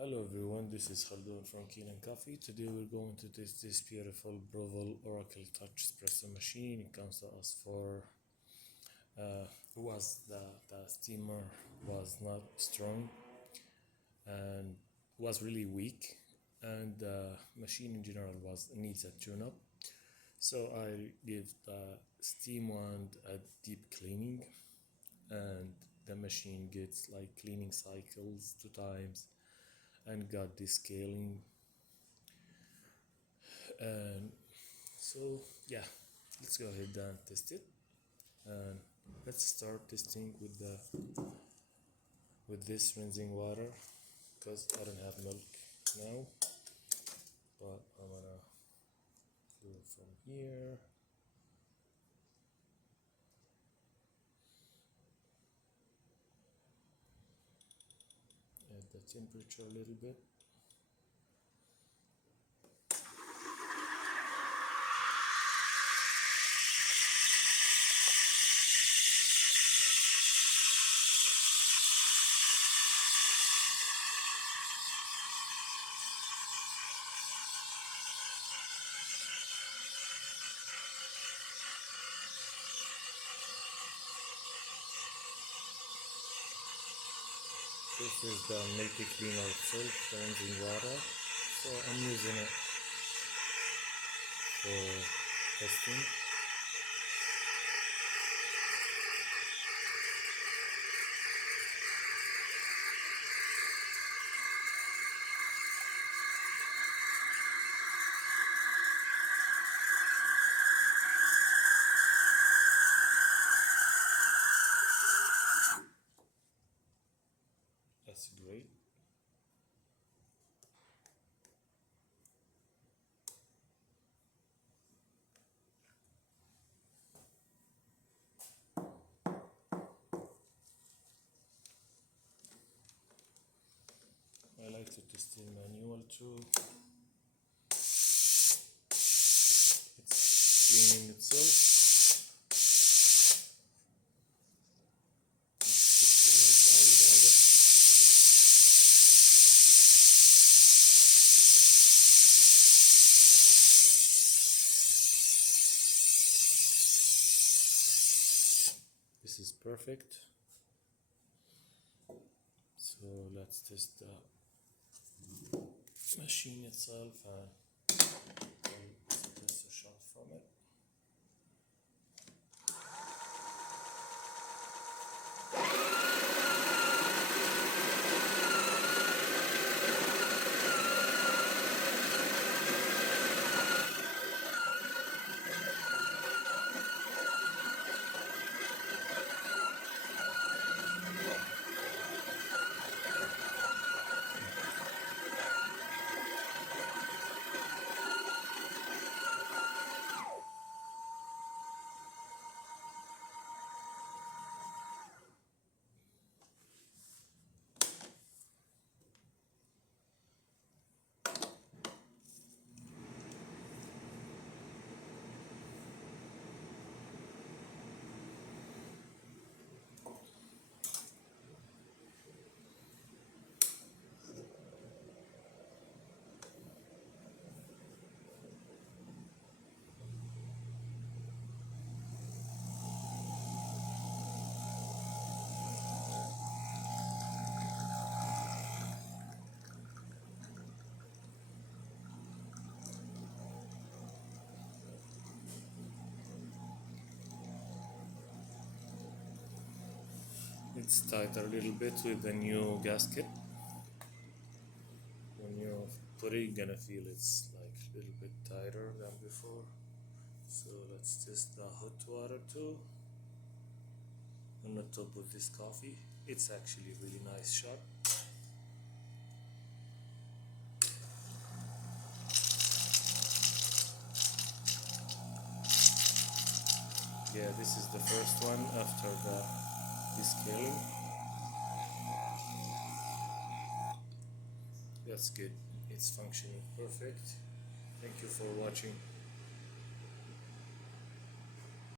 Hello everyone, this is Khaldun from Kanen Coffee. Today we're going to test this beautiful Breville Oracle Touch Espresso machine. It comes to us for the steamer was not strong and was really weak, and the machine in general was needs a tune-up. So I give the steam wand a deep cleaning, and the machine gets like cleaning cycles 2 times and got descaling. And so yeah, let's go ahead and test it. And let's start testing with this rinsing water, because I don't have milk now, but I'm gonna do it from here. Add the temperature a little bit. This is the milky cleaner itself, the rinsing water. So I'm using it for testing. That's great. I like to test in manual too. It's cleaning itself. Let's test it like that without it. This is perfect. So let's test the machine itself and test a shot from it. It's tighter a little bit with the new gasket. When you put it, you're gonna feel it's like a little bit tighter than before. So let's test the hot water too on the top of this coffee. It's actually a really nice shot. Yeah, this is the first one after the descaling. That's good. It's functioning perfect. Thank you for watching.